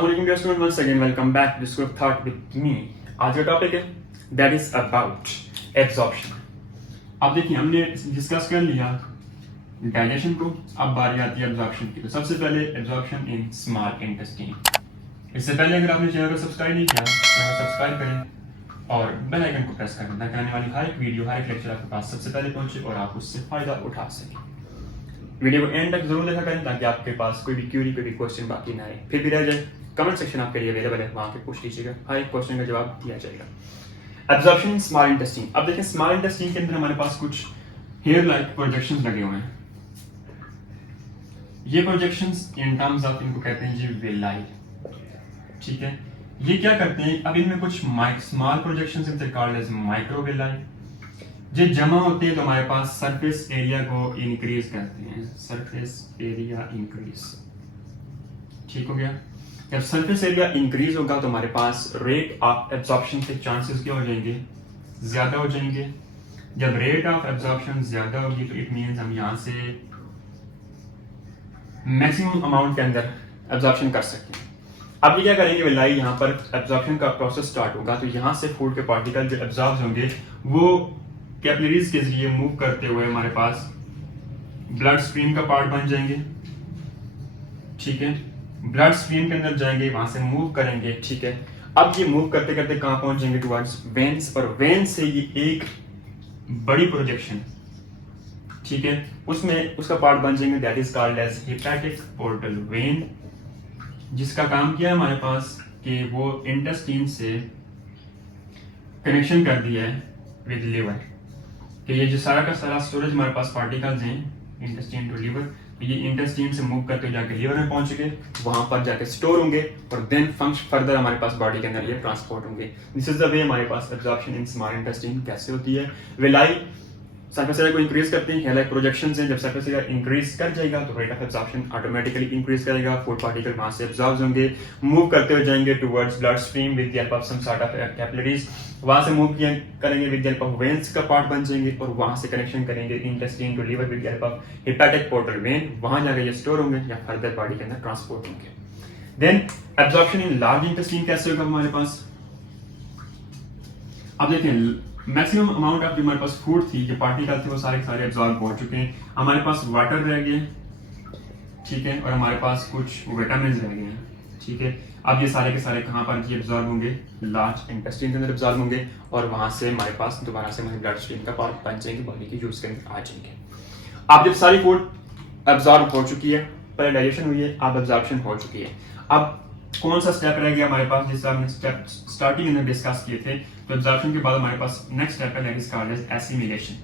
Student once again welcome back to School of Thought with me. आज का topic है that is about absorption. अब देखिए हमने डिस्कस कर लिया डाइजेशन को, अब बारी आती है एब्जॉर्प्शन की। तो सबसे पहले एब्जॉर्प्शन इन स्मॉल इंटेस्टाइन। इससे पहले अगर आपने चैनल को सब्सक्राइब नहीं किया तो सब्सक्राइब करें और बेल आइकन को प्रेस करें ताकि आने वाली हर एक वीडियो हर एक लेक्चर आपके पास सबसे पहले पहुंचे और आप उससे फायदा उठा सकें। वीडियो को एंड तक जरूर देखा करें ताकि आपके पास कोई भी क्यूरी कोई भी क्वेश्चन बाकी ना आए, फिर भी रह जाए कमेंट सेक्शन आपके लिए अवेलेबल है, वहां पे पूछ लीजिएगा, हर एक क्वेश्चन का जवाब दिया जाएगा। Absorption in small intestine. अब देखिए स्मॉल इंटेस्टाइन के अंदर हमारे पास कुछ हेयर लाइक प्रोजेक्शंस लगे हुए हैं। ये प्रोजेक्शंस इन टर्म्स ऑफ इनको कहते हैं जी वेलाई, ठीक है। ये क्या करते हैं, अब इनमें कुछ स्मॉल प्रोजेक्शंस हैं कॉल्ड एज माइक्रोवेलाई। ये जमा होते हैं तो हमारे पास सरफेस एरिया को इंक्रीज करते हैं, सरफेस एरिया इंक्रीज, ठीक हो गया। जब सरफेस एरिया इंक्रीज होगा तो हमारे पास रेट ऑफ एब्जॉर्प्शन के चांसेस क्या हो जाएंगे, ज्यादा हो जाएंगे। जब रेट ऑफ एब्जॉर्प्शन ज्यादा होगी तो इट मींस हम यहाँ से मैक्सिमम अमाउंट के अंदर एब्जॉर्प्शन कर सकते हैं। अब ये क्या करेंगे वेलाई, यहाँ पर एब्जॉर्प्शन का प्रोसेस स्टार्ट होगा तो यहाँ से फूड के पार्टिकल जो एब्जॉर्ब होंगे वो कैपिलरीज के जरिए मूव करते हुए हमारे पास ब्लड स्ट्रीम का पार्ट बन जाएंगे, ठीक है। ब्लड स्ट्रीम के अंदर जाएंगे, वहां से मूव करेंगे, ठीक है। अब ये मूव करते करते कहां पहुंचेंगे, टुवर्ड्स वेन्स, और वेन से ये एक बड़ी प्रोजेक्शन, ठीक है, उसमें उसका पार्ट बन जाएंगे that is called as hepatic portal vein, जिसका काम किया है हमारे पास कि वो इंटेस्टाइन से कनेक्शन कर दिया है विद लिवर, कि ये जो सारा का सारा स्टोरेज हमारे पास पार्टिकल्स हैं इंटेस्टाइन टू लिवर, तो ये इंटेस्टाइन से मूव करते जाके लिवर में पहुंचेंगे, वहां पर जाके स्टोर होंगे और देन फंक्शन फर्दर हमारे पास बॉडी के अंदर ये ट्रांसपोर्ट होंगे। दिस इज द वे हमारे पास एब्जॉर्प्शन इन स्मॉल इंटेस्टाइन कैसे होती है। वेलाई सरफेस एरिया को इंक्रीज करते हैं, हेयर प्रोजेक्शंस हैं, जब सरफेस एरिया इंक्रीज कर जाएगा तो rate of absorption automatically increase करेगा, फूड पार्टिकल वहां से एब्जॉर्ब होंगे, मूव करते हुए जाएंगे towards blood stream with the help of some sort of capillaries, वहां से मूव करेंगे with the help of veins का पार्ट बन जाएंगे और वहां से कनेक्शन करेंगे intestine to liver with the help of hepatic portal vein, वहां जाकर ये स्टोर होंगे या फर्दर बॉडी के अंदर ट्रांसपोर्ट होंगे। Then absorption in large intestine कैसे होगा हमारे पास। अब देखें मैक्सिमम अमाउंट ऑफ जो हमारे पास फूड थी, जो पार्टिकल थे वो सारे एब्जॉर्ब हो चुके हैं, हमारे पास वाटर रह गए, ठीक है, और हमारे पास कुछ विटामिन रह गए हैं, ठीक है। अब ये सारे के सारे कहाँ पर एब्जॉर्ब होंगे, लार्ज इंटेस्टाइन के अंदर एब्जॉर्ब होंगे और वहां से हमारे पास दोबारा से हमारे ब्लड स्ट्रीम का पार्ट बन जाएंगे, बॉडी की यूज के अंदर आ जाएंगे। अब जब सारी फूड एब्जॉर्ब हो चुकी है, पहले डाइजेशन हुई है, अब एब्जॉर्प्शन हो चुकी है, अब कौन सा स्टेप रह गया हमारे पास, जिससे हमने स्टेप स्टार्टिंग में डिस्कस किए थे। तो एब्जॉर्प्शन के बाद हमारे पास नेक्स्ट स्टेप है that is called as assimilation.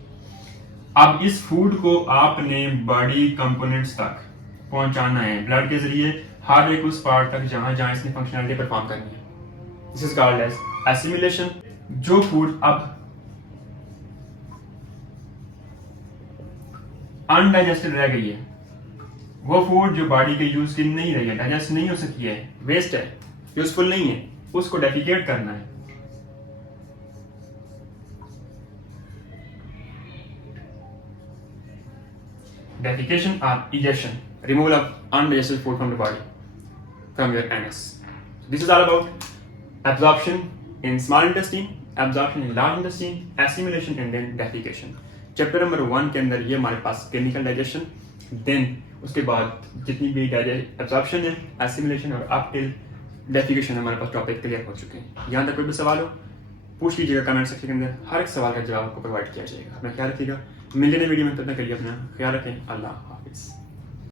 अब इस फूड को आपने बॉडी कंपोनेंट्स तक पहुंचाना है ब्लड के जरिए, हर एक उस पार्ट तक जहां जहां इसने फंक्शनलिटी परफॉर्म करनी है। This is called as assimilation. जो फूड अब अनडाइजेस्टेड रह गई है, वो फूड जो बॉडी के यूज की नहीं रही है, डाइजेस्ट नहीं हो सकी है, वेस्ट है, यूजफुल नहीं है, उसको डेफिकेट करना है। Defecation or ejection, removal of undigested food from the body, from your anus. This is all about absorption in small intestine, absorption in large intestine, assimilation and then defecation. Chapter number 1 के अंदर ये हमारे पास chemical digestion, then उसके बाद जितनी भी absorption है, assimilation और अप टिल डेफिकेशन हमारे पास टॉपिक क्लियर हो चुके हैं। यहाँ तक कोई भी सवाल हो पूछ लीजिएगा कमेंट सेक्शन के अंदर, हर एक सवाल का जवाब आपको प्रोवाइड किया जाएगा। अपना ख्याल रखिएगा, मिलने वीडियो में तब तक के लिए अपना ख्याल रखें। अल्लाह हाफिज़।